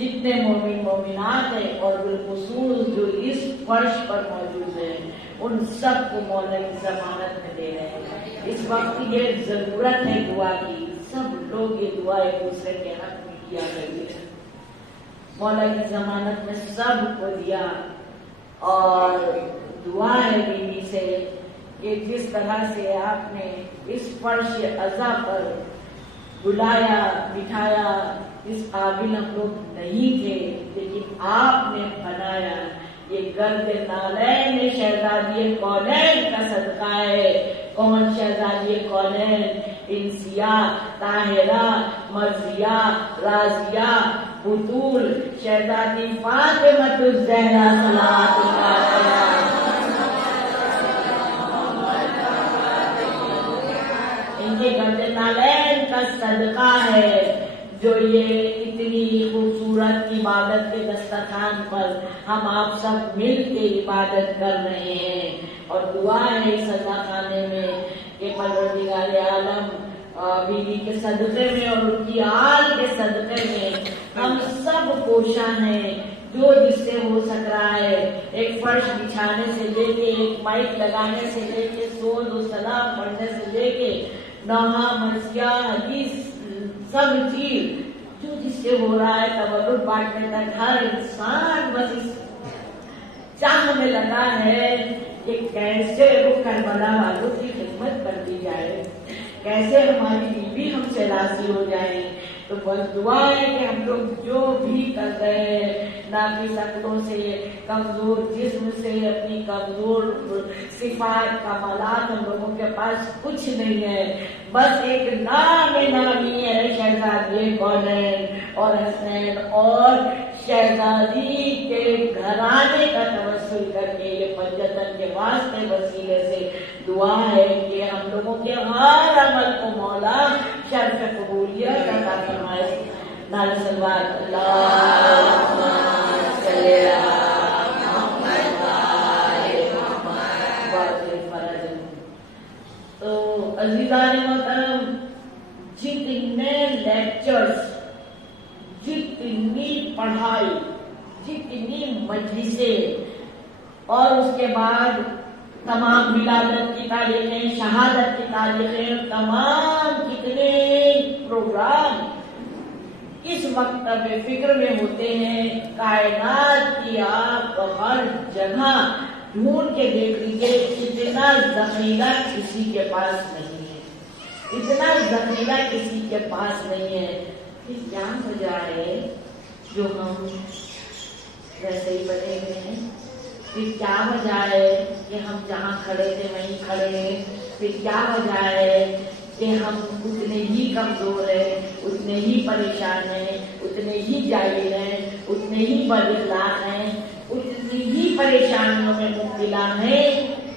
جتنے مومن مومنات ہیں اور بالخصوص جو اس فرش پر موجود ہیں ان سب کو مولا کی ضمانت میں دے رہے ہیں. اس وقت یہ ضرورت ہے دعا کی، سب لوگ یہ دعا ایک دوسرے کے حق میں کیا کرتے ہیں. مولا کی ضمانت میں سب کو دیا اور دعا ہے بیوی سے کہ جس طرح سے آپ نے اس فرش عزا پر بلایا بٹھایا، اس قابل ہم لوگ نہیں تھے لیکن آپ نے بنایا. یہ گرد نالین شہزادی کونین کا صدقہ ہے. کون شہزادی کونین؟ انسیہ، طاہرہ، مرضیہ، راضیہ، بطول، شہزادی فاطمہ الزہرا صلوات اللہ علیہا. ہے جو یہ اتنی خوبصورت عبادت کے دسترخوان پر ہم آپ سب مل کے عبادت کر رہے ہیں، اور دعا ہے اس سزا خانے میں کہ پروردگار عالم بیوی کے صدقے میں اور ان کی آل کے صدقے میں ہم سب کوشاں ہیں، جو جس سے ہو سک رہا ہے، ایک فرش بچھانے سے لے کے، ایک مائک لگانے سے لے کے، سود و سلام پڑھنے سے لے کے، نوحہ مرثیہ حدیث، سب چیز جو جس سے ہو رہا ہے تبرک بانٹنے تک ہر انسان بس اس چاہ میں لگا ہے کہ کیسے وہ کربلا والوں کی خدمت کر دی جائے، کیسے ہماری بیوی ہم سے راضی ہو جائے۔ تو بس دعا ہے کہ ہم لوگ جو بھی کر رہے ہیں، ناقص عقلوں سے، کمزور جسم سے، اپنی کمزور صفات کمالات ہم لوگوں کے پاس کچھ نہیں ہے، بس ایک نام نامی ہے شہزادی کونین اور حسین اور شہزادی کے گھرانے کا توسل کر کے یہ پنجتن کے واسطے وسیلے سے دعا ہے کہ ہم لوگوں کے ہر عمل کو مولا شرف قبولیت عطا فرمائے۔ نعرہ صلوات اللہم صلی علی محمد وآل محمد وعجل فرجہ۔ تو عزیزان محترم، جتنے لیکچرز، جتنی پڑھائی، جتنی مجلسیں، اور اس کے بعد تمام ولادت کی تاریخیں، شہادت کی تاریخیں، تمام کتنے پروگرام اس مکتب فکر میں ہوتے ہیں، کائنات کی آپ ہر جگہ ڈھونڈ کے دیکھ لیجیے، اتنا ذخیرہ کسی کے پاس نہیں ہے، اتنا ذخیرہ کسی کے پاس نہیں ہے۔ پھر کیا وجہ ہے جو ہم ویسے ہی بنے ہوئے ہیں؟ پھر کیا وجہ ہے کہ ہم جہاں کھڑے تھے وہیں کھڑے ہیں؟ پھر کیا وجہ ہے کہ ہم اتنے ہی کمزور ہیں، اتنے ہی پریشان ہیں، اتنے ہی جاہل ہیں، اتنے ہی بد اخلاق ہیں، اتنی ہی پریشانیوں میں مبتلا ہیں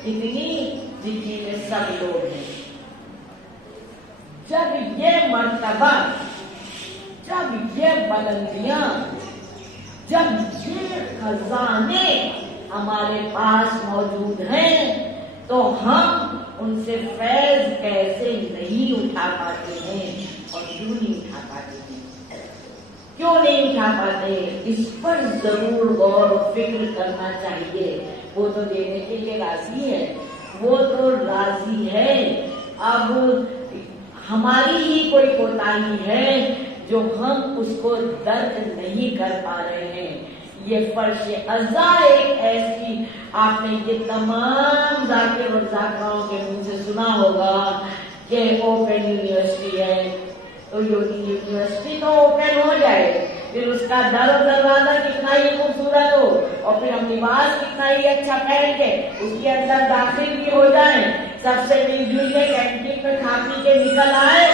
جتنی میں سب لوگ ہیں؟ جب یہ مرتبہ، جب یہ بلندیاں، جب یہ خزانے ہمارے پاس موجود ہیں تو ہم ان سے فیض کیسے نہیں اٹھا پاتے ہیں، اور کیوں نہیں اٹھا پاتے ہیں؟ کیوں نہیں اٹھا پاتے؟ اس پر ضرور غور و فکر کرنا چاہیے۔ وہ تو دینے کے لیے راضی ہے، وہ تو راضی ہے، اب ہماری ہی کوئی کوتاہی ہے جو ہم اس کو درک نہیں کر پا رہے ہیں۔ یہ فرش عزا ایک ایسی، آپ نے یہ تمام ذاکر اور ذاکراؤں کے منہ سے سنا ہوگا کہ اوپن یونیورسٹی ہے، تو یونیورسٹی تو اوپن ہو جائے، پھر اس کا در و دروازہ کتنا ہی خوبصورت ہو، اور پھر ہم لباس کتنا ہی اچھا پہن کے اس کے اندر داخل بھی ہو جائیں، سب سے مل جل کے کینٹین میں کھا پی کے نکل آئے،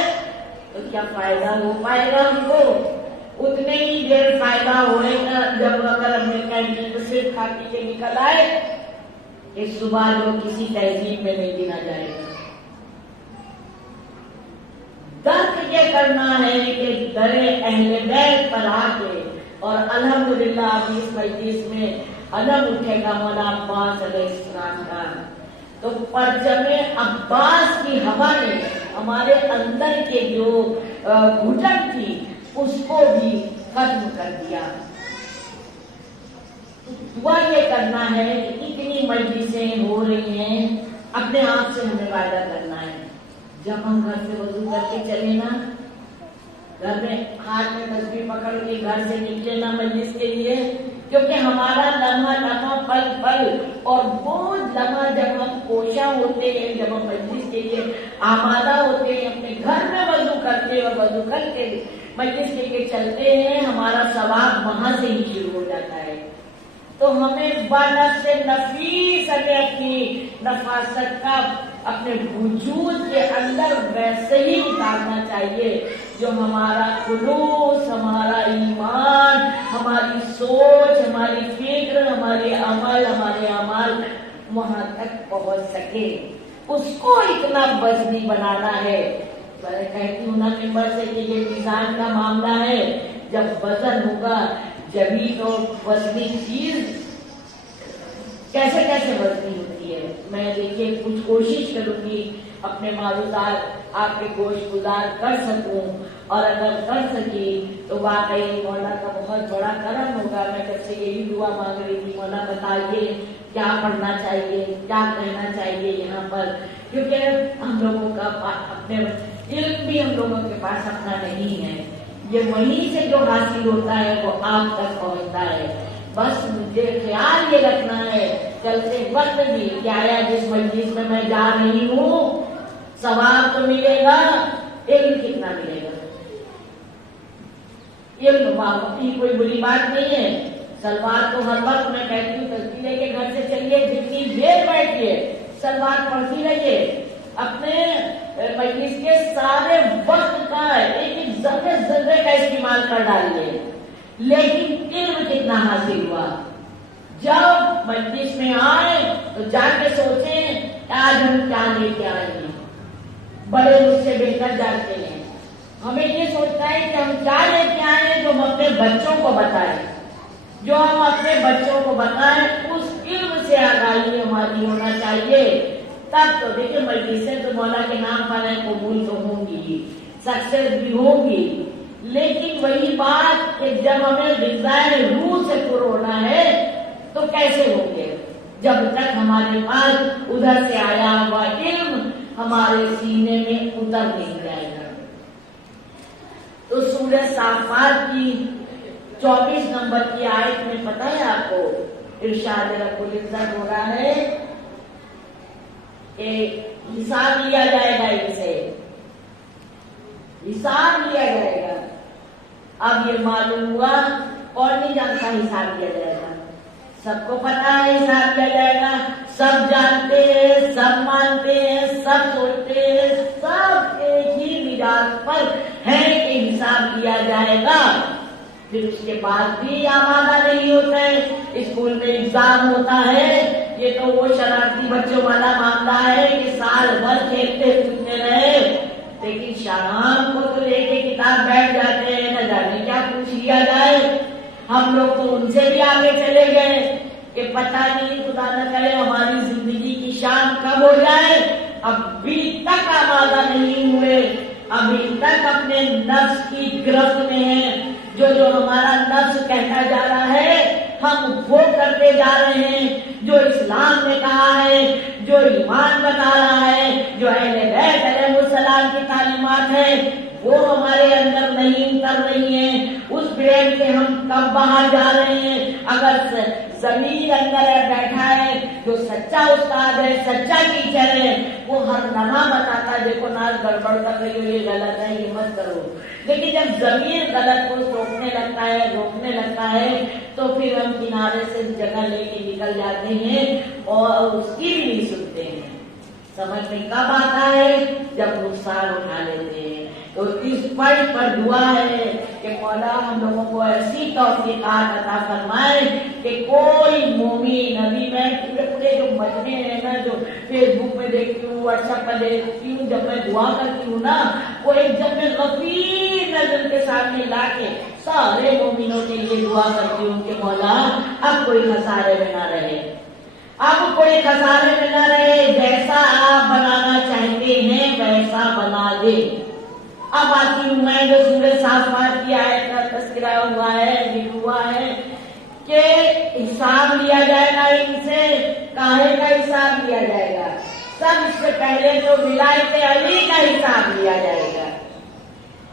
تو کیا فائدہ ہو پائے گا ہم کو؟ اتنے ہی دیر فائدہ ہوئے گا جب اگر ہم نے کینٹین میں صرف کھا پی کے نکل آئے کہ صبح جو کسی تہذیب میں نہیں گنا جائے گا۔ درک یہ کرنا ہے کہ در اہل بیت پر آ کے، اور الحمدللہ ابھی اس مجلس میں علم اٹھے گا مولا عباس علیہ السلام کا، تو پرچم عباس کی ہوا نے ہمارے اندر کے جو گھٹن تھی اس کو بھی ختم کر دیا۔ دعا یہ کرنا ہے کہ اتنی مجلسیں ہو رہی ہیں، اپنے آپ سے ہمیں وعدہ کرنا ہے، جب ہم گھر سے وضو کر کے چلے نا، گھر میں ہاتھ میں تسبیح پکڑ کے گھر سے نکلے نا مجلس کے لیے، کیونکہ ہمارا لمحہ لمحہ پل پل، اور وہ لمحہ جب ہم کوشاں ہوتے ہیں، جب ہم مجلس کے لیے آمادہ ہوتے ہیں، اپنے گھر میں وضو کرتے اور وضو کر کے مجلس کے لیے چلتے ہیں، ہمارا ثواب وہاں سے ہی شروع ہو جاتا ہے۔ تو ہمیں بنفس نفیس ہمیں اپنی نفاست کا اپنے وجود کے اندر ویسے ہی اتارنا چاہیے جو ہمارا خلوص، ہمارا ایمان، ہماری سوچ، ہماری فکر، ہمارے عمل وہاں تک پہنچ سکے۔ اس کو اتنا وزنی بنانا ہے میں کہتی ہوں نا ممبر سے کہ یہ میزان کا معاملہ ہے، جب وزن ہوگا جبھی تو وزنی چیز کیسے کیسے وزنی ہوتی ہے۔ میں دیکھیے کچھ کوشش کروں گی اپنے معروضات آپ کے گوشت گزار کر سکوں، اور اگر کر سکی تو واقعی مولا کا بہت بڑا کرم ہوگا۔ میں جب سے یہی دعا مانگ رہی تھی، مولا بتائیے کیا پڑھنا چاہیے، کیا کہنا چاہیے یہاں پر، کیونکہ ہم لوگوں کا اپنے علم بھی ہم لوگوں کے پاس اپنا نہیں ہے، یہ وہیں سے جو حاصل ہوتا ہے وہ آپ تک پہنچتا ہے۔ بس مجھے خیال یہ رکھنا ہے چلتے وقت بھی کہ آیا جس مجلس میں میں جا رہی ہوں ثواب تو ملے گا، علم کتنا ملے گا۔ علم واقعی کوئی بری بات نہیں ہے، سلوات تو ہر وقت میں کہتی ہوں تسبیح لے کے گھر سے چلیے، جتنی دیر بیٹھیے سلوات پڑھتی رہیے، اپنے مجلس کے سارے وقت کا ایک ایک ذرے ذرے کا استعمال کر ڈالیے، لیکن علم کتنا حاصل ہوا۔ جب مجلس میں آئے تو جا کے سوچیں آج ہم کیا لے کے آئے ہیں، بڑے مجھ سے بہتر جانتے ہیں۔ ہمیں یہ سوچنا ہے کہ ہم کیا لے کے آئے ہیں جو ہم اپنے بچوں کو بتائیں، جو ہم اپنے بچوں کو بتائیں اس علم سے آگاہی ہماری ہونا چاہیے۔ تب تو دیکھیں مجلسیں تو مولا کے نام پر ہیں، قبول تو ہوں گی، سکسیس بھی ہوگی، لیکن وہی بات کہ جب ہمیں غذائے روح سے پر ہونا ہے تو کیسے ہوں گے جب تک ہمارے پاس ادھر سے آیا ہوا علم ہمارے سینے میں اتر نہیں جائے گا۔ تو سورہ صافات کی 24 نمبر کی آیت میں پتہ ہے آپ کو ارشاد رب العزت ہو رہا ہے کہ حساب لیا جائے گا، ان سے حساب لیا جائے گا۔ اب یہ معلوم ہوا کون نہیں جانتا حساب لیا جائے گا، سب کو پتا ہے حساب لیا جائے گا، سب جانتے ہیں، سب مانتے ہیں، سب سوچتے ہیں، سب ایک ہی مزاج پر ہے کہ حساب لیا جائے گا۔ پھر اس کے بعد بھی آمادہ نہیں ہوتا ہے، اسکول میں ایگزام ہوتا ہے، یہ تو وہ شرارتی بچوں والا معاملہ ہے کہ سال بھر کھیلتے کودتے رہے، لیکن شام کو تو لے کے کتاب بیٹھ جاتے ہیں، نہ جانے کیا پوچھ لیا جائے۔ ہم لوگ تو ان سے بھی آگے چلے گئے کہ پتہ نہیں خدا نہ کرے ہماری زندگی کی شام کب ہو جائے، ابھی تک آمادہ نہیں ہوئے، ابھی تک اپنے نفس کی گرفت میں ہیں۔ جو ہمارا نفس کہتا جا رہا ہے ہم وہ کرتے جا رہے ہیں، جو اسلام نے کہا ہے، جو ایمان بتا رہا ہے، جو اہل بیت علیہ السلام کی تعلیمات ہے، وہ ہمارے اندر نہیں اتر رہی ہیں۔ اس برین سے ہم کب باہر جا رہے ہیں؟ اگر ضمیر اندر بیٹھا ہے، جو سچا استاد ہے، سچا ٹیچر ہے، وہ ہر لمحہ بتاتا ہے دیکھو ناز گڑبڑ کر رہی ہو، یہ غلط ہے، یہ مت کرو۔ لیکن جب ضمیر غلط کو روکنے لگتا ہے تو پھر ہم کنارے سے جگہ لے کے نکل جاتے ہیں اور اس کی بھی نہیں سنتے ہیں۔ سمجھ میں کب آتا ہے؟ جب نقصان اٹھا لیتے ہیں۔ تو اس پر دعا ہے کہ مولا ہم لوگوں کو ایسی توفیقات عطا فرمائے کہ کوئی مومن، ابھی میں پورے جو مجمع ہیں نا، جو فیس بک میں دیکھتی ہوں، واٹس ایپ پہ دیکھتی ہوں، جب میں دعا کرتی ہوں نا، وہ ایک جب میں غفیر نظر کے سامنے لا کے سارے مومنوں کے لیے دعا کرتی ہوں کہ مولا اب کوئی خسارے میں نہ رہے، اب کوئی خسارے میں نہ رہے، جیسا آپ بنانا چاہتے ہیں ویسا بنا دے۔ اب آتی ہوں میں جو سورہ صافات کی آیت کا تذکرہ ہوا ہے، ذکر ہوا ہے کہ حساب لیا جائے گا ان سے۔ کاہے کا حساب لیا جائے گا؟ سب سے پہلے تو ولایت علی کا حساب لیا جائے گا۔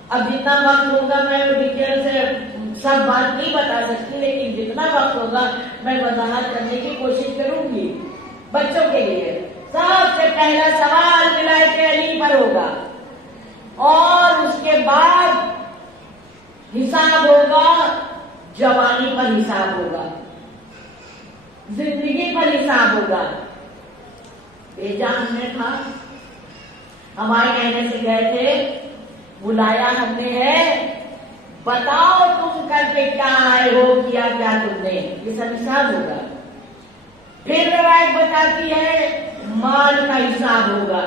اب جتنا وقت ہوگا میں ڈیٹیل سے سب بات نہیں بتا سکتی، لیکن جتنا وقت ہوگا میں وضاحت کرنے کی کوشش کروں گی بچوں کے لیے۔ سب سے پہلا سوال ولایت علی پر ہوگا، اور اس کے بعد حساب ہوگا، جوانی پر حساب ہوگا، زندگی پر حساب ہوگا۔ بیجان میں تھا، ہمارے کہنے سے گئے تھے، بلایا ہم نے ہے، بتاؤ تم کر کے کیا آئے ہو، کیا کیا تم نے، یہ سب حساب ہوگا۔ پھر روایت بتاتی ہے مال کا حساب ہوگا،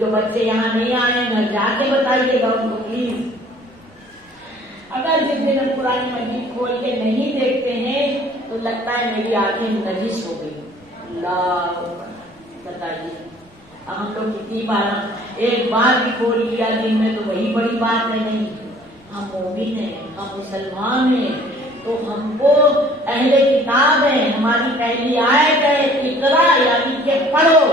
جو بچے یہاں نہیں آئے گھر جا کے بتائیے گا ان کو پلیز. اگر جس دن ہم قرآن مجید کھول کے نہیں دیکھتے ہیں تو لگتا ہے میری آنکھیں نجس ہو گئی. اللہ بتائیے ہم لوگ کتنی بار ایک بار بھی کھول لیا دن میں تو وہی بڑی بات ہے. نہیں، ہم مومن ہیں، ہم مسلمان ہیں، تو ہم کو اہل کتاب ہیں. ہماری پہلی آیت ہے اقرا، یعنی کہ پڑھو.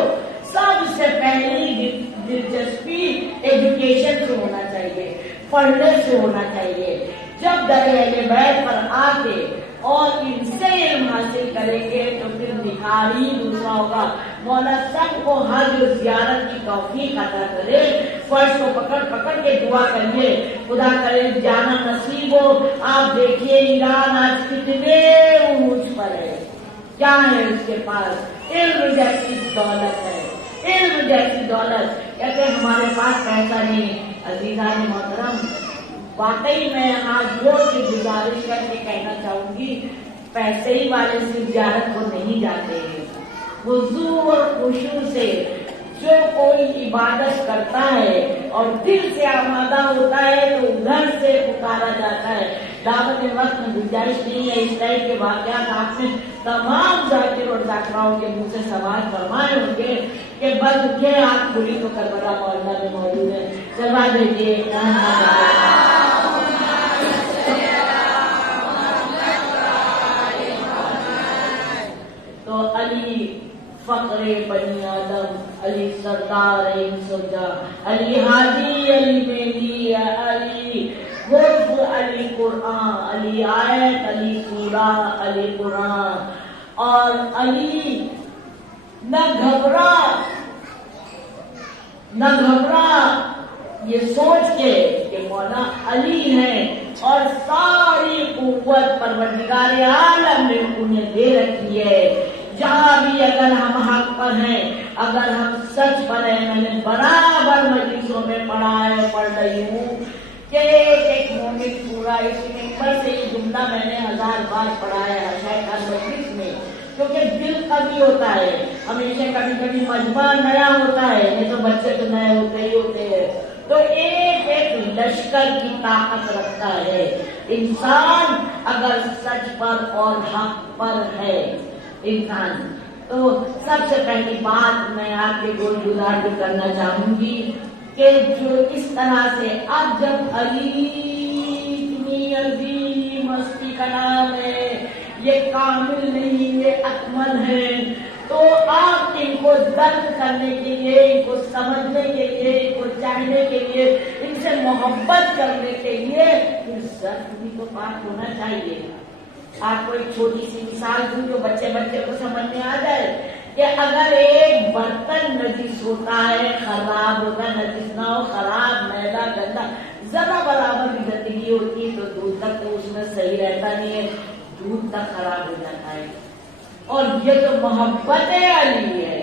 سب سے پہلی دلچسپی ایجوکیشن سے ہونا چاہیے، پڑھنے سے ہونا چاہیے. جب در اہل بیت پر آ کے اور ان سے علم حاصل کریں گے تو پھر نکھار ہی دوسرا ہوگا. مولا سب کو حج و زیارت کی توفیق عطا کرے. فرش کو پکڑ پکڑ کے دعا کریے، خدا کرے جانا نصیب ہو. آپ دیکھیے ایران آج کتنے عروج پر ہے. کیا ہے اس کے پاس؟ علم جیسی دولت ہے، علم جیسی دولت. کہتے ہمارے پاس پیسہ نہیں. عزیزان محترم، واقعی میں ہاتھ جوڑ کے گزارش کر کے کہنا چاہوں گی، پیسے ہی والے صرف زیارت کو نہیں جاتے ہیں. خضوع اور خشوع سے جو کوئی عبادت کرتا ہے اور دل سے آمادہ ہوتا ہے تو ادھر سے پکارا جاتا ہے. دعوت وقت میں گنجائش نہیں ہے اس طرح کے واقعات آپ نے تمام ذاکر اور ذاکراؤں کے منہ سے سوال فرمائے ہوں گے کہ بس اٹھے آپ کھلی تو کربلا محلہ میں موجود ہے. چلوا دیجیے. تو علی فقر بنی آدم، علی سردار سجا، علی ہادی، علی مہدی، علی حرف، علی قرآن، علی آیت، علی سورہ، علی قرآن. اور علی نہ گھبرا یہ سوچ کے کہ مولا علی ہے اور ساری قوت پروردگار عالم نے انہیں دے رکھی ہے. جہاں بھی اگر ہم حق پر ہیں، اگر ہم سچ پر ہیں، میں نے برابر مجلسوں میں پڑھا ہے، پڑھ رہی ہوں کہ ایک مومن پورا اس ممبر سے یہ جملہ میں نے 1000 بار پڑھا ہے شاید ہر مجلس میں، کیونکہ دل کبھی ہوتا ہے. ہمیشہ کبھی کبھی مجمع نیا ہوتا ہے، نہیں تو بچے تو نئے ہوتے ہی ہوتے ہیں. تو ایک ایک لشکر کی طاقت رکھتا ہے انسان اگر سچ پر اور حق پر ہے انسان. تو سب سے پہلی بات میں آپ کے گول گزار جو کرنا چاہوں گی کہ جو اس طرح سے اب جب علی اتنی عظیم ہستی کا نام ہے، یہ کامل نہیں، یہ اکمل ہے، تو آپ ان کو درک کرنے کے لیے، ان کو سمجھنے کے لیے، ان کو چاہنے کے لیے، ان سے محبت کرنے کے لیے پھر سچ بھی تو پاک ہونا چاہیے. آپ کو ایک چھوٹی سی مثال دوں جو بچے کو سمجھ میں آ جائے کہ اگر ایک برتن نجس ہوتا ہے، خراب ہوتا ہے، نجس نہ ہو، خراب، میلا، گندا، ذرا برابر بھی گندگی ہوتی ہے تو دودھ تک تو اس میں صحیح رہتا نہیں ہے، دودھ تک خراب ہو جاتا ہے. اور یہ تو محبت علی ہے،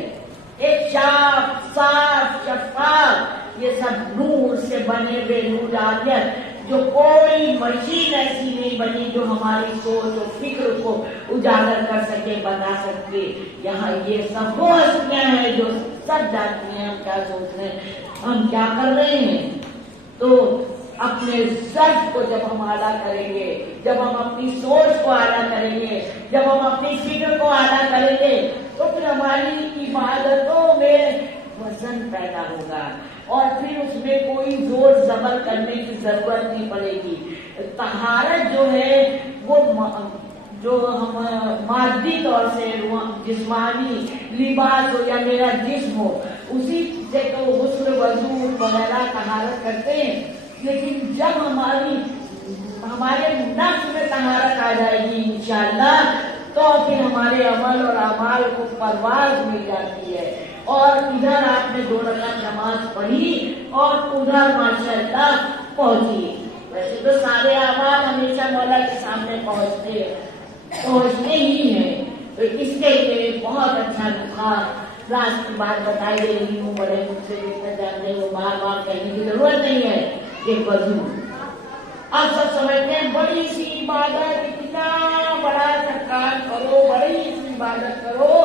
ایک صاف شفاف، یہ سب نور سے بنے ہوئے نورانیت، جو کوئی مشین ایسی نہیں بنی جو ہماری سوچ اور فکر کو اجاگر کر سکے، بنا سکے. یہاں یہ سب وہ ہستیاں ہیں جو سب جانتی ہیں ہم کیا سوچ رہے ہیں، ہم کیا کر رہے ہیں. تو اپنے سچ کو جب ہم اعلیٰ کریں گے، جب ہم اپنی سوچ کو اعلیٰ کریں گے، جب ہم اپنی فکر کو اعلیٰ کریں گے تو پھر ہماری عبادتوں میں وزن پیدا ہوگا اور پھر اس میں کوئی زور زبر کرنے کی ضرورت نہیں پڑے گی. طہارت جو ہے وہ جو ہم مادی طور سے جسمانی لباس ہو یا میرا جسم ہو اسی سے تو غسل وضو وغیرہ طہارت کرتے ہیں، لیکن جب ہمارے نفس میں طہارت آ جائے گی انشاءاللہ تو پھر ہمارے عمل اور اعمال کو پرواز مل جاتی ہے. اور ادھر آپ نے 2 رکعت نماز پڑھی اور ادھر ماشاءاللہ پہنچی. ویسے تو سارے اعمال ہمیشہ مولا کے سامنے پہنچتے ہی ہیں. تو اس کے لیے بہت اچھا نسخہ راست کی بات بتائی دے رہی ہوں، بڑے مجھ سے جتنا جانتے ہو بار بار کہنے کی ضرورت نہیں ہے. کہ وضو آپ سب سمجھتے ہیں بڑی سی عبادت، اتنا بڑا سا کام کرو، بڑی سی عبادت کرو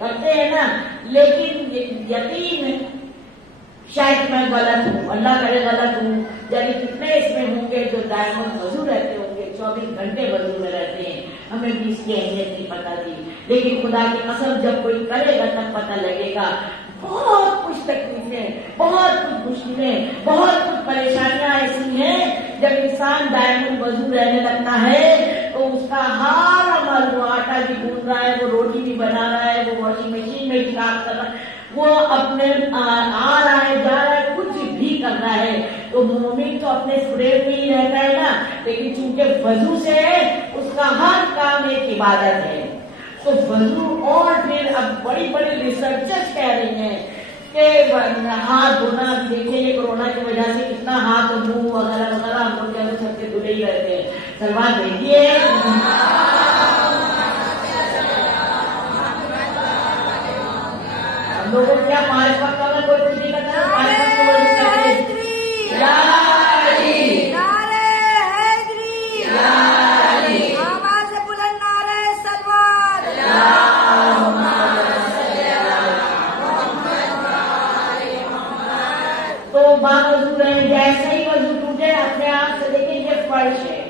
کرتے ہیں نا، لیکن یقین شاید میں غلط ہوں، اللہ کرے غلط ہوں، یعنی کتنے اس میں ہوں گے جو دائماً وضو رہتے ہوں گے، 24 گھنٹے وضو میں رہتے ہیں، ہمیں بھی اس کی اہمیت نہیں پتا تھی، لیکن خدا کی قسم جب کوئی کرے گا تب پتہ لگے گا۔ بہت کچھ تکلیفیں، بہت کچھ مشکلیں، بہت کچھ پریشانیاں ایسی ہیں، جب انسان دائماً وضو رہنے لگتا ہے تو اس کا ہر عمل، وہ آٹا بھی گوندھ رہا ہے، وہ روٹی بھی بنا رہا ہے، وہ واشنگ مشین میں بھی کام کر رہا ہے، وہ اپنے آ رہا ہے جا رہا ہے، کچھ بھی کر رہا ہے، تو مومن تو اپنے فریم میں ہی رہتا ہے نا، لیکن چونکہ وضو سے ہے اس کا ہر کام ایک عبادت ہے۔ تو وضو، اور پھر اب بڑی بڑی ریسرچرز کہہ رہی ہیں کہ ہاتھ دھونا، دیکھیں یہ کورونا کی وجہ سے کتنا ہاتھ اور منہ وغیرہ وغیرہ ہم لوگ کیا سب کے دھلے ہی رہتے ہیں، سلمان بھیجیے۔ ہم لوگوں کو کیا 5 وقت میں کوئی کچھ نہیں کرتا، 5 وقت میں وضو کرتے ہیں۔ باوضو رہے، جیسے ہی وضو ٹوٹے اپنے آپ سے دیکھیں یہ فرش ہے،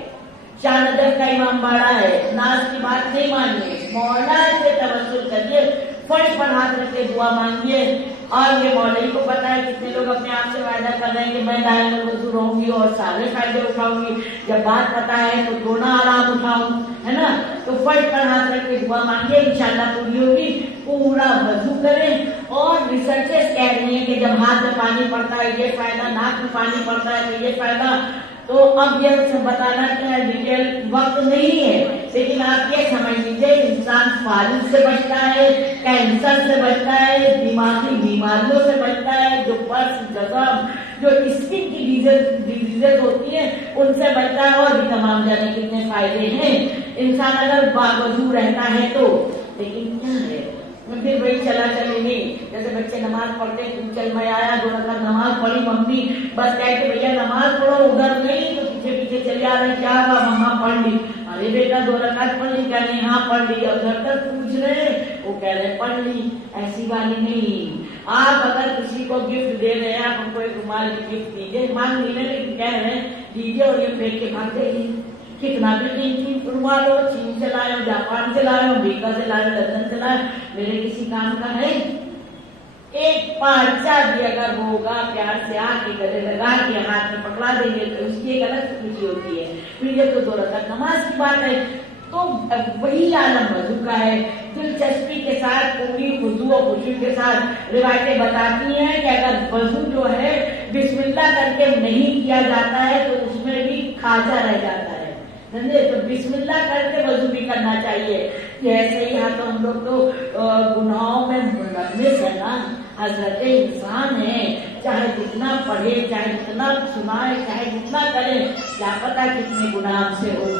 شاندر کا امام باڑا ہے، ناز کی بات نہیں مانیے، مولا سے توسل کریے، فرش پر ہاتھ رکھ کے دعا مانگیے۔ اور یہ مولوی کو پتا ہے کتنے لوگ اپنے آپ سے وعدہ کر رہے ہیں کہ میں دائیں وضو رہوں گی اور سارے فائدے اٹھاؤں گی، جب بات پتا ہے تو دونوں آرام اٹھاؤں، ہے نا؟ تو فرش پر ہاتھ رکھ کے دعا مانگیے، انشاءاللہ پوری ہوگی۔ پورا وضو کریں، اور ریسرچرز کہہ رہی ہیں کہ جب ہاتھ میں پانی پڑتا ہے یہ فائدہ، ناک میں پانی پڑتا ہے تو یہ فائدہ۔ تو اب یہ سب بتانا کیا ڈیٹیل وقت نہیں ہے، لیکن آپ یہ سمجھ لیجیے انسان فالج سے بچتا ہے، کینسر سے بچتا ہے، دماغی بیماریوں سے بچتا ہے، جو پرس جذب، جو اسکن کی ڈیزیز ہوتی ہیں ان سے بچتا ہے، اور بھی تمام جانے کتنے فائدے ہیں انسان اگر باوضو رہتا ہے تو۔ لیکن کیا ہے، پھر وہی چلا چلے نہیں، جیسے بچے نماز پڑھتے ہیں، تم چل میں آیا 2 رکعت نماز پڑھی، ممی بس کہہ کے بھیا نماز پڑھو، ادھر نہیں تو پیچھے پیچھے چلے آ رہے، کیا ہوا مما پڑھ لی، ارے بیٹا 2 رکعت پڑھ لی، کہہ رہے ہاں پڑھ لی، اور گھر تک پوچھ رہے وہ کہہ رہے پڑھ لی۔ ایسی والی نہیں، آپ اگر کسی کو گفٹ دے رہے ہیں، آپ ہم کو ایک رومال کی گفٹ دیجیے، مان لیجیے لیکن کہہ رہے ہیں دیجیے اور یہ پھینک کے بھاگ دے گی، کتنا بھی قیمتی رومال ہو، چین سے لائے ہو، جاپان سے لائے ہو، امریکہ سے لائے ہو، لندن سے لائے، میرے کسی کام کا ہے؟ ایک پارچہ بھی اگر ہوگا پیار سے آ کے گلے لگا کے ہاتھ میں پکڑا دیں گے تو اس کی ایک الگ خوشی ہوتی ہے۔ پھر یہ تو 2 رکعت نماز کی بات ہے، تو وہی عالم وضو کا ہے۔ دلچسپی کے ساتھ پوری خضوع و خشوع کے ساتھ روایتیں بتاتی ہیں کہ اگر وضو جو ہے بسم اللہ کر کے نہیں کیا جاتا ہے تو اس میں بھی کھاجا رہ جاتا ہے، سمجھے؟ تو بسم اللہ کر کے وضو بھی کرنا چاہیے۔ ایسے ہی ہاں تو ہم لوگ تو گناہوں میں ملوث ہے نا، حضرت انسان ہے، چاہے جتنا پڑھے، چاہے جتنا سنائے، چاہے جتنا کرے، کیا پتا کتنے گناہ سے ہو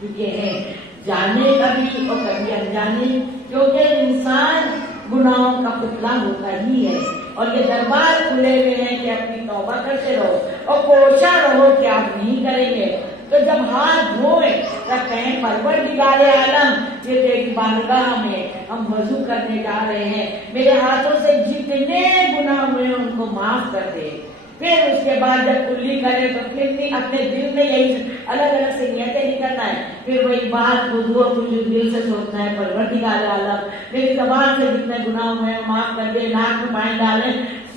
چکے ہیں، جانے کبھی اور کبھی انجانے، کیونکہ انسان گناہوں کا پتلا ہوتا ہی ہے۔ اور یہ دربار کھلے ہوئے ہیں کہ اپنی توبہ کرتے رہو اور کوشاں رہو کہ آپ نہیں کریں گے۔ تو جب ہاتھ دھوئے تب کہیں پروردگار عالم یہ تیری بارگاہ میں ہم وضو کرنے جا رہے ہیں، میرے ہاتھوں سے جتنے گناہ ہوئے ان کو معاف کر دے۔ پھر اس کے بعد جب کلی کرے تو پھر بھی اپنے دل میں یہی الگ الگ سے نیتیں نہیں کرنا ہے، پھر وہی بات خضوع و خشوع دل سے سوچنا ہے، پروردگار عالم میری زبان سے جتنے گناہ ہوئے ہیں معاف کر دے، ناک میں پانی ڈالیں،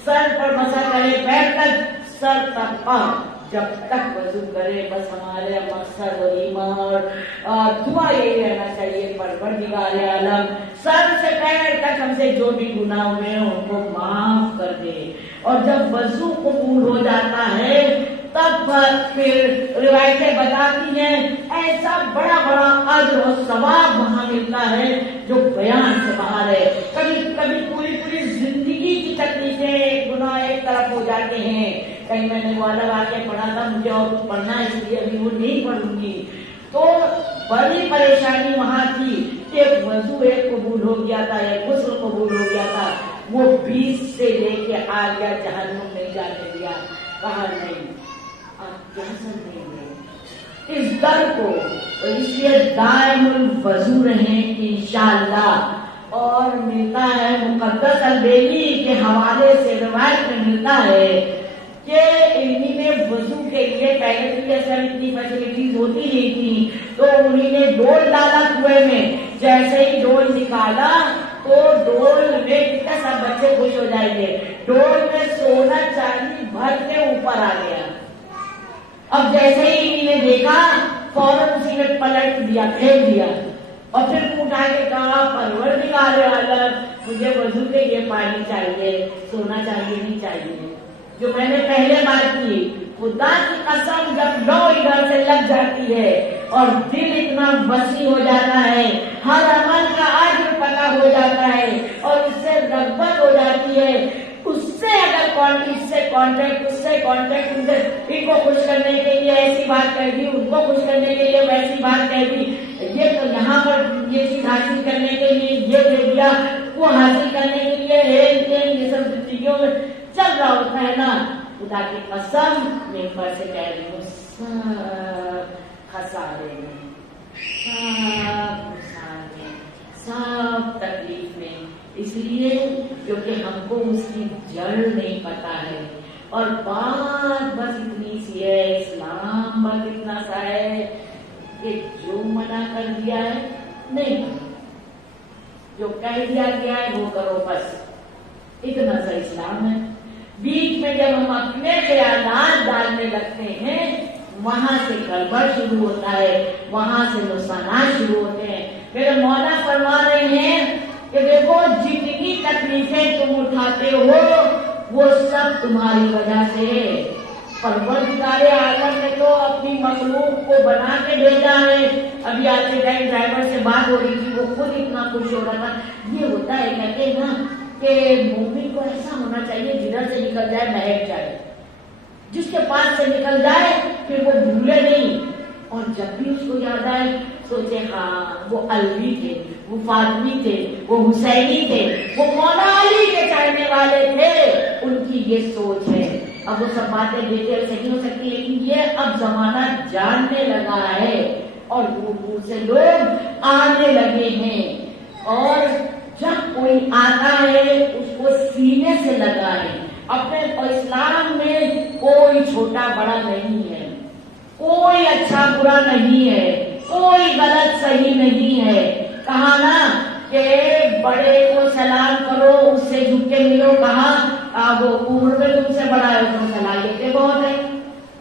سر پر مسا کرے، پیر تک، سر تک، اور جب تک وضو کرے بس ہمارے مقصد اور ایمان اور دعا یہی رہنا چاہیے، پروردگار عالم سر سے پیر تک ہم سے جو بھی گناہ ہوئے ہیں ان کو معاف کر دے۔ اور جب وضو قبول ہو جاتا ہے تب پھر روایتیں بتاتی ہیں ایسا بڑا بڑا اجر و ثواب وہاں ملتا ہے جو بیان سے باہر ہے۔ کبھی کبھی پوری پوری زندگی کی تکلیفیں گناہ ایک طرف ہو جاتے ہیں، کہیں میں نے وہ الگ آ کے پڑھا تھا، مجھے اور کچھ پڑھنا ہے اس لیے ابھی وہ نہیں پڑھوں گی، تو بڑی پریشانی وہاں تھی، ایک وضو ایک قبول ہو گیا تھا، ایک غسل قبول ہو گیا تھا، وہ 20 سے لے کے آ گیا جہنم نہیں جانے دیا، کہا نہیں آپ کیا سمجھیں گے اس در کو، اس لیے دائم الوضو رہیں انشاءاللہ۔ اور ملتا ہے مقدس البیلی کے حوالے سے روایت میں ملتا ہے کہ انہی نے وضو کے لیے پہلے تو جیسے اتنی فیسلٹیز ہوتی نہیں تھی تو انہی نے ڈول ڈالا کنویں میں. جیسے ہی ڈول نکالا تو ڈول میں کتنے سب بچے خوش ہو جائیں گے. ڈول میں سونا چاندی بھر کے اوپر آ گیا. اب جیسے ہی انہی نے دیکھا فوراً اسی نے پلٹ دیا, پھینک دیا اور پھر اٹھا کے کہا پروردگار عالم مجھے وضو کے لیے پانی چاہیے, سونا چاندی نہیں چاہیے. جو میں نے پہلے بات کی, خدا کی قسم جب لو ادھر سے لگ جاتی ہے اور دل اتنا وسیع ہو جاتا ہے, ہر عمل کا اجر پتہ ہو جاتا ہے اور اس سے رغبت ہو جاتی ہے, اس سے اگر اس سے کانٹیکٹ ان کو خوش کرنے کے لیے ایسی بات کہہ دی, ان کو خوش کرنے کے لیے ویسی بات کہہ دی, یہ تو یہاں پر یہ چیز حاصل کرنے کے لیے یہ دے دیا, وہ حاصل کرنے کے لیے یہ سب چیزوں میں چل رہا ہوتا ہے نا. خدا کی قسم ممبر سے کہہ رہی ہوں سب خسارے میں, سب نقصان میں, سب تکلیف میں, اس لیے کیونکہ ہم کو اس کی جڑ نہیں پتا ہے. اور بات بس اتنی سی ہے, اسلام بس اتنا سا ہے کہ جو منع کر دیا ہے نہیں کرو, جو کہہ دیا گیا ہے وہ کرو, بس اتنا سا اسلام ہے. بیچ میں جب ہم اپنے خیالات ڈالنے لگتے ہیں وہاں سے گڑبڑ شروع ہوتا ہے, وہاں سے نقصانات شروع ہوتے ہیں. میرے مولا فرما رہے ہیں کہ دیکھو جتنی تکلیفیں تم اٹھاتے ہو وہ سب تمہاری وجہ سے. پروردگار عالم نے تو اپنی مخلوق کو بنا کے بھیجا ہے. ابھی آج کے ٹائم ڈرائیور سے بات ہو رہی تھی, وہ خود اتنا خوش ہو رہا تھا. یہ ہوتا ہے کہتے ہیں نا کہ مومن کو ایسا ہونا چاہیے جدھر سے نکل جائے مہک جائے, جس کے پاس سے نکل جائے پھر وہ بھولے نہیں, اور جب بھی اس کو یاد آئے سوچے ہاں وہ علوی تھے, وہ فاطمی تھے, وہ حسینی تھے, وہ مولا علی کے چاہنے والے تھے, ان کی یہ سوچ ہے. اب وہ سب باتیں ڈیٹیل سے نہیں ہو سکتی, لیکن یہ اب زمانہ جاننے لگا ہے اور دور دور سے لوگ آنے لگے ہیں. اور جب کوئی آتا ہے اس کو سینے سے لگائے. اپنے اسلام میں کوئی چھوٹا بڑا نہیں ہے, کوئی اچھا برا نہیں ہے, کوئی غلط صحیح نہیں ہے. کہا نا کہ بڑے کو سلام کرو, اس سے جھک کے ملو. کہا وہ عمر میں تم سے بڑا ہے, تم صلاحیتیں بہت ہے.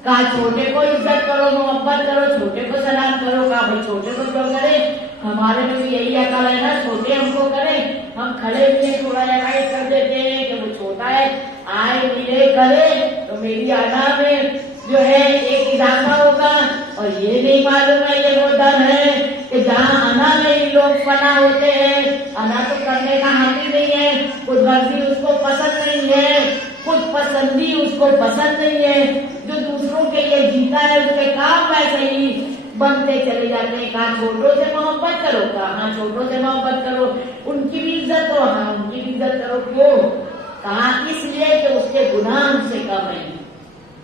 کہا چھوٹے کو عزت کرو, محبت کرو, چھوٹے کو سلام کرو. کہا بھائی چھوٹے کو کیوں کرے, ہمارے میں بھی یہی عقل ہے نا, چھوٹے ہم کو کریں. ہم کھڑے ہوئے تھوڑا ایوائڈ کر دیتے ہیں کہ وہ چھوٹا ہے, آئے ملے کرے تو میری آنا میں جو ہے ایک اضافہ ہوگا. اور یہ نہیں معلوم ہے, یہ وہ در ہے کہ جہاں انا میں ہی لوگ فنا ہوتے ہیں. انا تو کرنے کا حامی نہیں ہے, خود غرضی اس کو پسند نہیں ہے, خود پسندی اس کو پسند نہیں ہے. جو دوسروں کے لیے جیتا ہے اس کے کام ویسے ہی بنتے چلے جاتے ہیں. کہاں چھوٹوں سے محبت کرو, کہاں چھوٹوں سے محبت کرو, ان کی بھی عزت کرو, ہاں ان کی بھی عزت کرو. کیوں؟ کہاں اس لیے کہ اس کے گناہ ہم سے کم ہیں.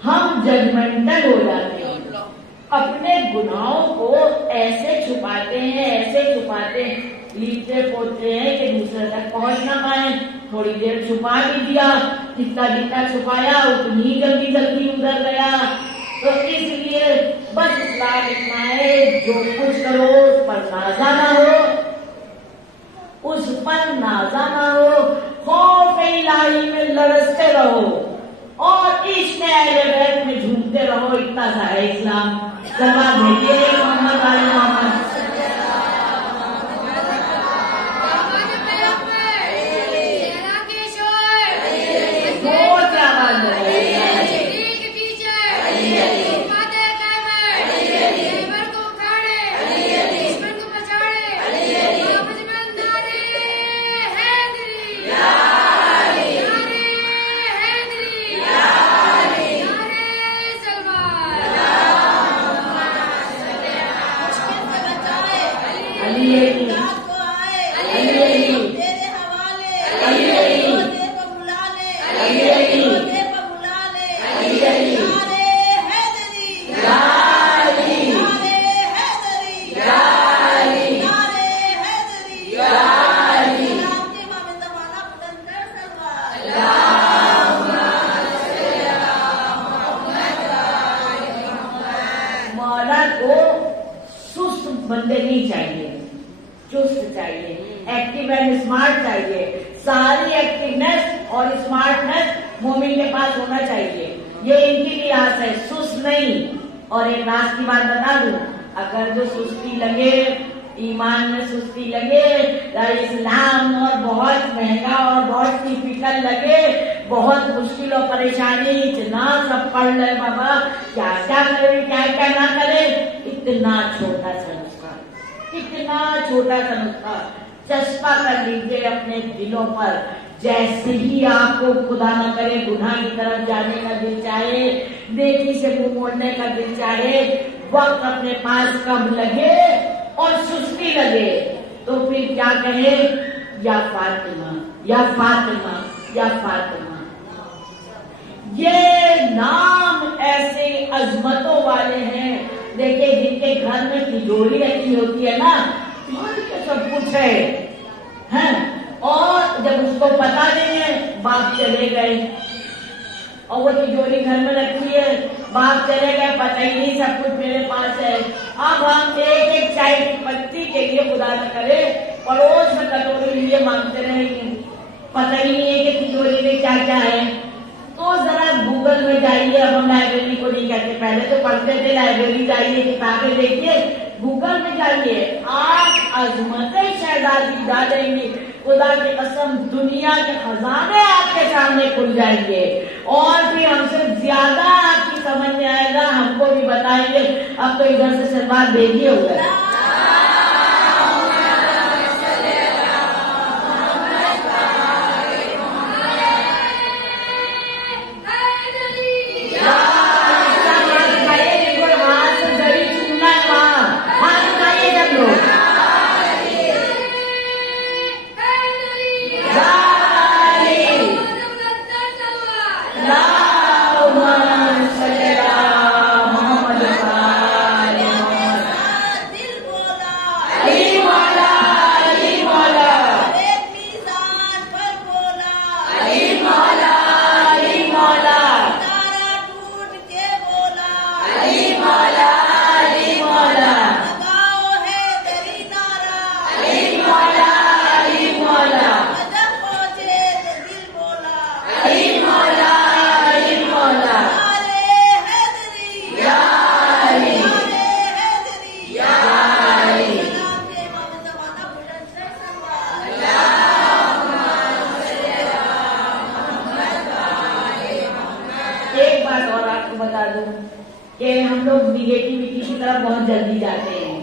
ہم ججمنٹل ہو جاتے ہیں, اپنے گناہوں کو ایسے چھپاتے ہیں, ایسے چھپاتے ہیں, لیپتے پوچھتے ہیں کہ دوسرے تک پہنچ نہ پائیں. تھوڑی دیر چھپا بھی دیا, جتنا جتنا چھپایا اتنی ہی جلدی جلدی ادھر گیا. تو اس لیے بس اسلام اتنا ہے, جو کچھ کرو اس پر نازا نہ ہو, اس پر نازا نہ ہو, خوف الہی میں لرزتے رہو اور عشق اہل بیت میں جھومتے رہو. اتنا سا ہے اسلام. جواب بھیجیے محمد علی محمد. آس ہونا چاہیے. یہ ان کی بھی آس ہے, سست نہیں. اور ایک راز کی بات بتا دوں, اگر جو سستی لگے, ایمان میں سستی لگے, اسلام اور بہت مہنگا اور بہت ڈیفیکلٹ لگے, بہت مشکل اور پریشانی, اتنا سب پڑھ لے بابا, کیا کیا کرے کیا کیا نہ کرے, اتنا چھوٹا سا نسخہ, اتنا چھوٹا سا نسخہ چسپا کر لیجیے اپنے دلوں پر. جیسے ہی آپ کو خدا نہ کرے گناہ کی طرف جانے کا دل چاہے, نیکی سے منہ موڑنے کا دل چاہے, وقت اپنے پاس کم لگے اور سستی لگے, تو پھر کیا کہے, یا فاطمہ یا فاطمہ یا فاطمہ. یہ نام ایسے عظمتوں والے ہیں. دیکھیں جن کے گھر میں تجوری رکھی ہوتی ہے نا, سب کچھ ہے, اور جب اس کو پتا نہیں ہے باپ چلے گئے, اور وہ تجوری گھر میں رکھی ہے, باپ چلے گئے, پتہ ہی نہیں سب کچھ میرے پاس ہے. اب ہم ایک ایک چائے کی پتی کے لیے خدا نہ کرے پڑوس میں کٹوری لیے مانگتے رہیں گے, پتہ ہی نہیں ہے کہ تجوری میں کیا کیا ہے. تو ذرا گوگل میں جائیے, اب ہم لائبریری کو نہیں کہتے, پہلے تو پڑھتے تھے, لائبریری جائیے, کتابیں دیکھیے, گوگل میں جائیے, آپ عظمتیں شہزادی ڈالیں گے, خدا کی قسم دنیا کے خزانے آپ کے سامنے کھل جائیں گے, اور پھر ہم سے زیادہ آپ کی سمجھ میں آئے گا, ہم کو بھی بتائیں گے. اب تو ادھر سے سلمان بھیجیے ادھر. بتا دوں کہ ہم لوگ نگیٹیوٹی کی طرف بہت جلدی جاتے ہیں,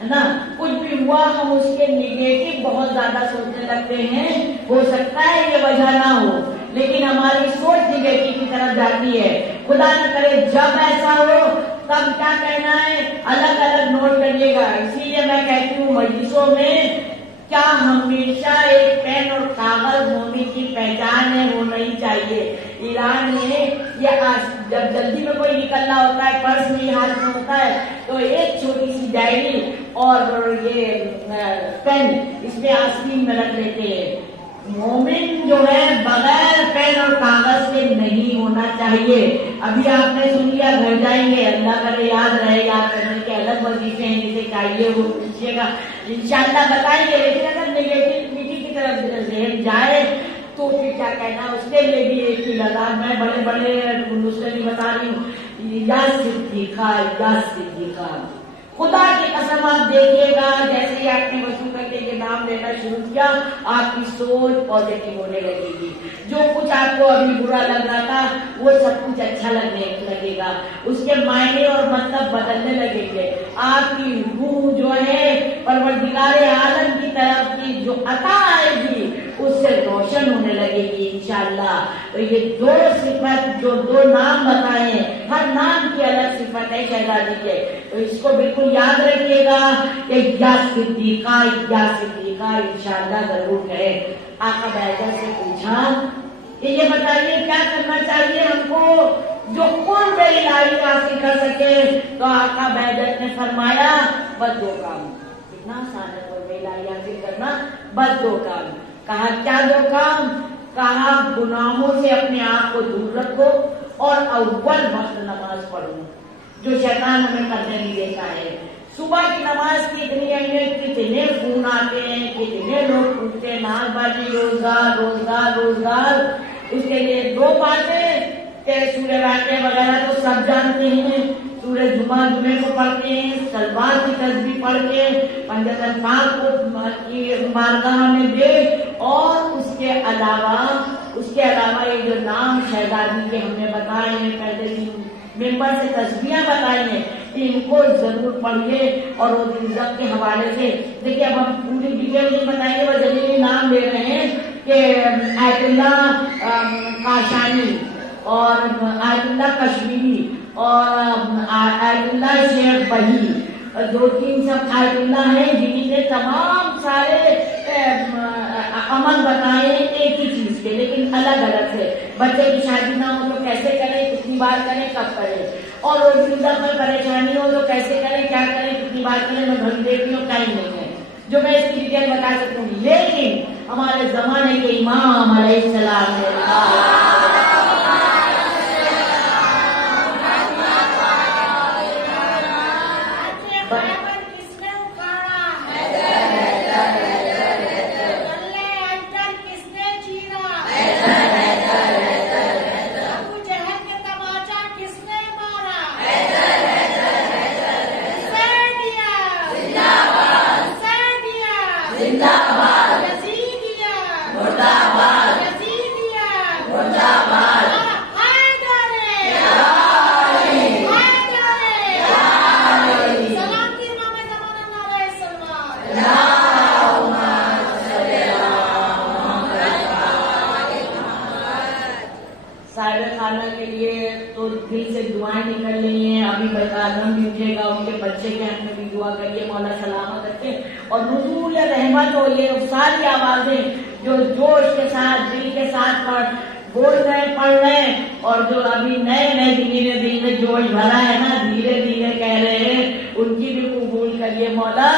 ہے نا. کچھ بھی ہوا ہم اس کے نگیٹو بہت زیادہ سوچنے لگتے ہیں. ہو سکتا ہے یہ وجہ نہ ہو, لیکن ہماری سوچ نگیٹو کی طرف جاتی ہے. خدا نہ کرے جب ایسا ہو تب کیا کہنا ہے, الگ الگ نوٹ کریے گا. اسی لیے میں کہتی ہوں مجلسوں میں کیا ہمیشہ ایک پین اور کاغذ مومن کی پہچان ہے, وہ نہیں چاہیے. ایران میں یہ جب جلدی میں کوئی نکلنا ہوتا ہے, پرس میں ہاتھ میں ہوتا ہے, تو ایک چھوٹی سی ڈائری اور یہ پین اس میں آستین میں رکھ لیتے ہیں. مومن جو ہے بغیر پین اور کاغذ کے نہیں ہونا چاہیے. ابھی آپ نے سن لیا, گھر جائیں گے, اللہ کرے یاد رہے, یاد کرنے کے الگ وظیفے ہیں, جسے چاہیے وہ پوچھیے گا, انشاءاللہ بتائیں گے. لیکن اگر نگیٹیوٹی کی طرف ذہن جائے تو پھر کیا کہنا, اس کے لیے بھی ایک ہی لگا. میں بڑے بڑے نسخے بتا رہی ہوں, یا صدیقہ یا صدیقہ. خدا کی قسم آپ دیکھیے گا, جیسے ہی آپ نے وضو کر کے یہ نام لینا شروع کیا, آپ کی سوچ پازیٹو ہونے لگے گی. جو کچھ آپ کو ابھی برا لگ رہا تھا وہ سب کچھ اچھا لگنے لگے گا. اس کے معنی اور مطلب بدلنے لگیں گے. آپ کی روح جو ہے پروردگار عالم کی طرف کی جو عطا آئے گی اس سے روشن ہونے لگے گی انشاءاللہ. تو یہ دو صفت, جو دو نام بتائے, ہر نام کی الگ صفت ہے شہزادی کے, تو اس کو بالکل یاد رکھیے گا کہ یا صدیقہ یا صدیقہ انشاءاللہ ضرور کہے. آقا بیدر سے پوچھا کہ یہ بتائیے کیا کرنا چاہیے ہم کو جو قرب الہی حاصل کر سکے. تو آقا بیدر نے فرمایا بس دو کام. اتنا آسان ہے قرب الہی حاصل کرنا, بس دو کام. کہا کیا دو کام؟ کہا گناہوں سے اپنے آپ کو دور رکھو اور اول وقت نماز پڑھو, جو شیطان ہمیں کرنے نہیں دیتا ہے. صبح کی نماز کی اتنی اہمیت, کتنے فون آتے ہیں, کتنے لوگ پوچھتے ہیں, ناز بازی, روزگار روزگار روزگار. اس کے لیے دو باتیں کہ سورہ واقعہ وغیرہ تو سب جانتے ہیں، سورہ جمعے کو پڑھتے ہیں، سلوات کی تسبیح پڑھ کے پنجتن پاک کو بارگاہ میں دے، اور اس کے علاوہ یہ جو نام شہزادی کے ہم نے بتائے ہیں، پہلے ممبر سے تسبیحاں بتائی ہیں، ان کو ضرور پڑھیے۔ اور وہ رزق کے حوالے سے دیکھیے، اب ہم پوری ڈیٹیل نہیں بتائیں گے، بس جلیلی نام لے رہے ہیں کہ آیت اللہ کاشانی اور آیت اللہ کشمیری اور آیت اللہ شیخ بہی، دو تین سب آیت اللہ ہیں جنہیں نے تمام سارے عمل بتائے ایک ہی چیز کے، لیکن الگ الگ سے۔ بچے کی شادی نہ ہو تو کیسے کریں، کتنی بار کریں، کب کریں، اور روزی روزہ میں پریشانی ہو تو کیسے کریں، کیا کریں، کتنی بار کریں۔ میں گھر دیکھتی ہوں، ٹائم نہیں ہے جو میں اس کی ڈیٹیل بتا سکتی ہوں، لیکن ہمارے زمانے کے امام علیہ السلام نے کے لیے تو دل سے دعائیں نکل رہی ہیں۔ ابھی آدم بھی اٹھے گا، ان کے بچے کے حق میں بھی دعا کریے، مولا سلامت رکھے اور نزول رحمت ہو۔ یہ ساری آوازیں جو جوش کے ساتھ دل کے ساتھ بول رہے پڑھ رہے، اور جو ابھی نئے دل میں جوش بھرا ہے نا، دھیرے دھیرے کہہ رہے ہیں، ان کی بھی قبول کریے مولا،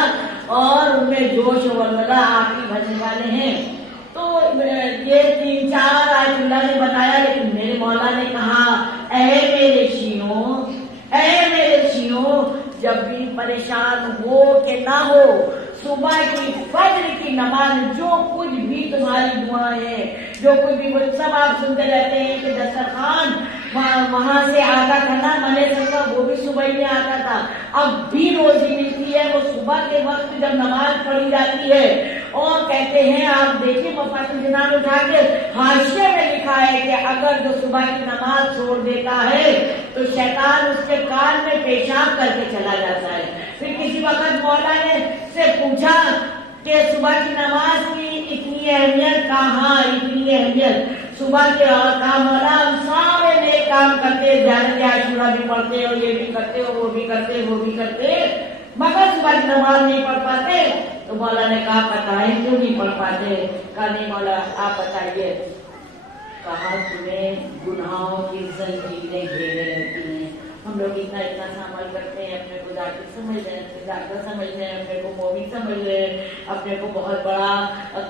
اور ان میں جوش و ولولہ آپ ہی بھرنے والے ہیں۔ تو یہ 3-4 آیت اللہ نے بتایا، لیکن میرے مولا نے کہا، اے میرے شیعوں، جب بھی پریشان ہو کہ نہ ہو، صبح کی فجر کی نماز، جو کچھ بھی تمہاری دعائیں ہیں، جو کچھ بھی، وہ سب آپ سنتے رہتے ہیں کہ دسترخوان وہاں سے آتا تھا نا، منے سنگا وہ بھی صبح ہی آتا تھا، اب بھی روزی ملتی ہے، وہ صبح کے وقت جب نماز پڑھی جاتی ہے، اور کہتے ہیں، آپ دیکھیں مفاتیح الجنان اٹھا کے حاشیے میں لکھا ہے کہ اگر جو صبح کی نماز چھوڑ دیتا ہے تو شیطان اس کے کان میں پیشاب کر کے چلا جاتا ہے۔ پھر کسی وقت مولا نے سے پوچھا کہ صبح کی نماز کی اتنی اہمیت کہاں، اتنی اہمیت صبح کے، اور کہا مولا ہم سارے نیک کام کرتے، زیادہ عاشورہ بھی پڑھتے، اور یہ بھی کرتے، اور وہ بھی کرتے، مگر صبح کی نماز نہیں پڑھ پاتے۔ تو مولا نے کہا پتہ ہے کیوں نہیں پڑھ پاتے؟ کہا نہیں مولا آپ بتائیے۔ کہا تمہیں گناہوں کی زنجیریں گھیرے رہتی ہیں، ہم لوگ اتنا سا عمل کرتے ہیں، اپنے کو ذاکر سمجھ رہے ہیں، اپنے کو مومن سمجھ رہے ہیں، اپنے کو بہت بڑا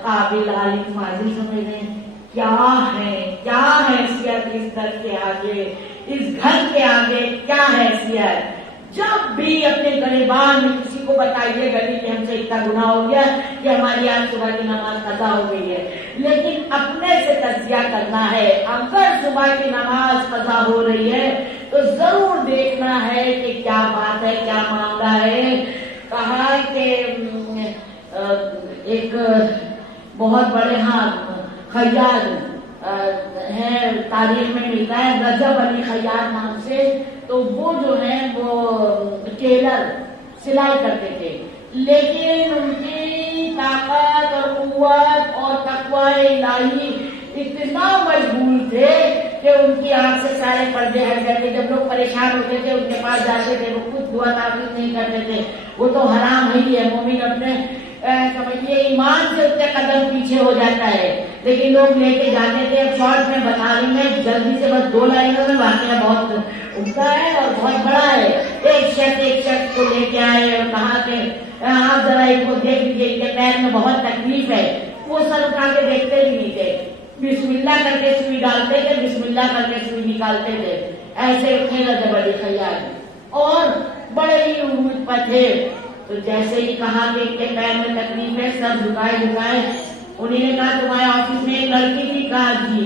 قابل عالم فاضل سمجھ رہے ہیں۔ کیا حیثیت اس در کے آگے، اس گھر کے آگے کیا حیثیت؟ جب بھی اپنے گریبان میں کسی کو بتائیے گا کہ ہم سے اتنا گناہ ہو گیا کہ ہماری آج صبح کی نماز قضا ہو گئی ہے، لیکن اپنے سے تجزیہ کرنا ہے۔ اگر صبح کی نماز قضا ہو رہی ہے تو ضرور دیکھنا ہے کہ کیا بات ہے، کیا معاملہ ہے۔ کہا کہ ایک بہت بڑے خیاط ہے، تاریخ میں ملتا ہے رجب علی خیاط نام سے، تو وہ جو ہے وہ ٹیلر سلائی کرتے تھے، لیکن ان کی طاقت اور قوت اور تقوی الہی اتنا مشغول تھے کہ ان کی آنکھ سے سارے پردے ہٹ گئے تھے۔ جب لوگ پریشان ہوتے تھے ان کے پاس جاتے تھے، وہ خود دعا تعویذ نہیں کرتے تھے، وہ تو حرام ہی ہے، مومن اپنے سمجھیے ایمان سے اتنے قدم پیچھے ہو جاتا ہے، لیکن لوگ لے کے جاتے تھے۔ اب شارٹ میں بتا رہی میں جلدی سے، بس 2 لائنوں میں، واقعہ بہت عمدہ ہے اور بہت بڑا ہے۔ ایک شخص کو لے کے آئے اور کہا کہ آپ ذرا ان کو دیکھ لیجیے، ان کے پیر میں بہت تکلیف ہے۔ وہ سر اٹھا کے دیکھتے بھی نہیں تھے، بسم اللہ کر کے سوئی ڈالتے تھے، بسم اللہ کر کے سوئی نکالتے تھے، ایسے اٹھے رجب علی خیاط، اور بڑے ہی امید پر تھے۔ تو جیسے ہی کہا کہ ان کے پیر میں تکلیف ہے، سب جھکائے، انہیں نے کہا تمہارے آفس میں ایک لڑکی تھی، کہا جی،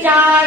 4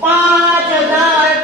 5000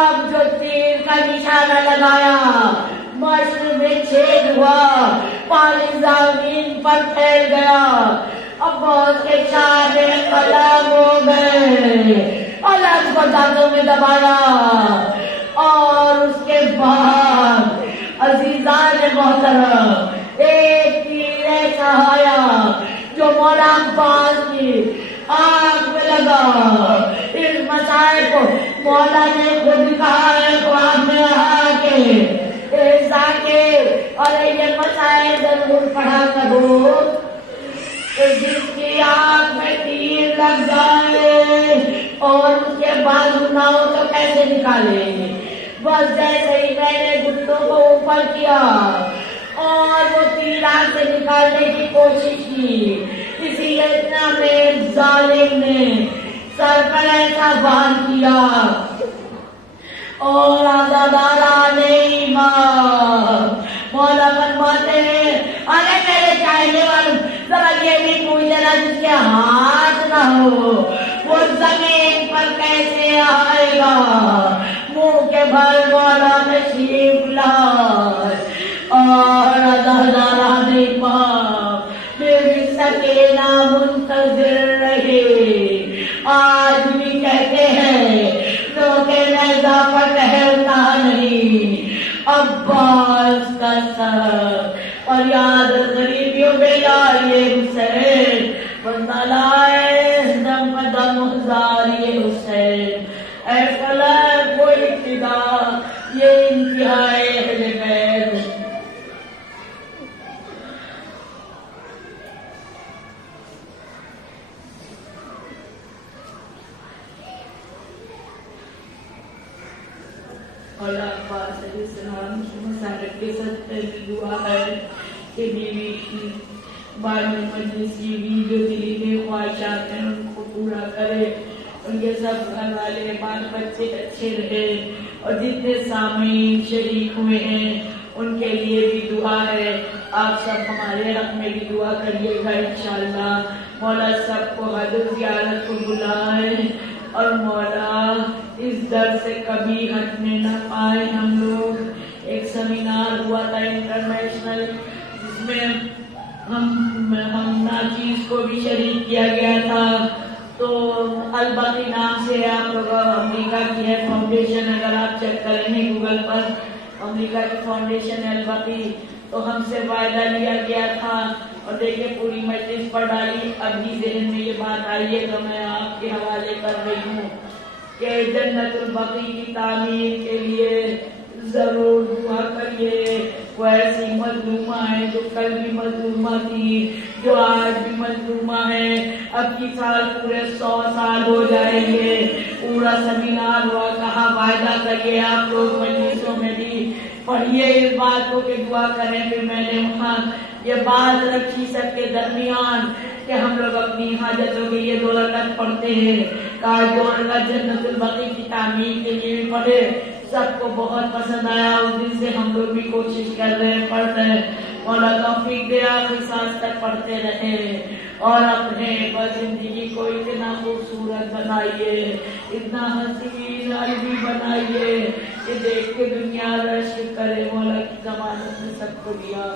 اب جو تیر کا نشانہ لگایا مشرق میں چھید ہوا، پانی زمین پر پھیل گیا، اب بہت کے چارے قلم ہو گئے، قلم کو دانتوں میں دبایا، اور اس کے بعد عزیزان محترم ایک تیر ایسا آیا جو مولا عباس کی آنکھ میں لگا۔ اس مسائل کو مولا نے خود کہا ہے قرآن میں آ کے ایسا کہ ارے یہ مسائل ضرور پڑھا کرو، جس کی آنکھ میں تیر لگ جائے اور اس کے بازو نہ ہو تو کیسے نکالے؟ بس جیسے ہی میں نے گھٹنوں کو اوپر کیا اور وہ تیر آنکھ سے نکالنے کی کوشش کی، اسی لیے اتنا میں ظالم نے سر پر ایسا وار کیا اور آزاداران ایمان مولا فرماتے ہیں ارے میرے چاہنے والوں ذرا یہ بھی پوچھ لینا جس کے ہاتھ نہ ہو وہ زمین پر کیسے آئے گا؟ منہ کے بھر مولا تشریف لائے اور آزاداران ایمان میری سکینہ منتظر رہے۔ آج بھی کہتے ہیں لوگے نیزہ پر ٹہلتا نہیں، عباس کا سر اور یاد غریبیوں میں لائے حسین، بندہ لائے دم قدم ہزاریے حسین، اے فلک وہ ابتدا یہ انتہائے اہل بیت۔ اور عباس علیہ السلام کی مسارت کے ساتھ پہلی دعا ہے کہ بیوی کی بعد میں مجلس کی بھی جو دلی میں خواہشات ہیں ان کو پورا کرے، ان کے سب گھر والے بال بچے اچھے رہے، اور جتنے سامعین شریک ہوئے ہیں ان کے لیے بھی دعا ہے۔ آپ سب ہمارے حق میں بھی دعا کریے گا انشاءاللہ۔ مولا سب کو حضرت زیارت کو بلائے اور مولا اس در سے کبھی ہٹنے نہ پائے ہم لوگ۔ ایک سیمینار ہوا تھا انٹرنیشنل جس میں ہم ناچیز کو بھی شریک کیا گیا تھا، تو البقی نام سے آپ لوگ امریکہ کی ہے فاؤنڈیشن، اگر آپ چیک کریں گے گوگل پر امریکہ کی فاؤنڈیشن البقی، تو ہم سے وعدہ لیا گیا تھا اور دیکھیں پوری مجلس پر ڈالی، ابھی ذہن میں یہ بات آئی ہے تو میں آپ کے حوالے کر رہی ہوں کہ جنت البقی کی تعمیر کے لیے ضرور دعا کریے۔ وہ ایسی مظلومہ ہے جو کل بھی مظلومہ تھی، جو آج بھی مظلومہ ہے، اب کی سال پورے 100 سال ہو جائیں گے، پورا سیمینار ہوا، کہا وعدہ کریے آپ لوگ مجلسوں میں بھی پڑھیے اس بات کو کہ دعا کریں۔ پھر میں نے وہاں یہ بات رکھی سب کے درمیان کہ ہم لوگ اپنی حاجتوں کے لیے 2 رکعت پڑھتے ہیں، کہا 2 رکعت جنت البقی کی تعمیر کے لیے بھی پڑھے۔ سب کو بہت پسند آیا، اس دن سے ہم لوگ بھی کوشش کر رہے ہیں، پڑھ رہے ہیں۔ مولا توفیق دے آخری سانس تک پڑھتے رہے اور اپنے زندگی کو اتنا خوبصورت بنائیے، اتنا حسین عربی بنائیے کہ دیکھ کے دنیا رشک کرے۔ مولا کی ضمانت میں سب کو دیا۔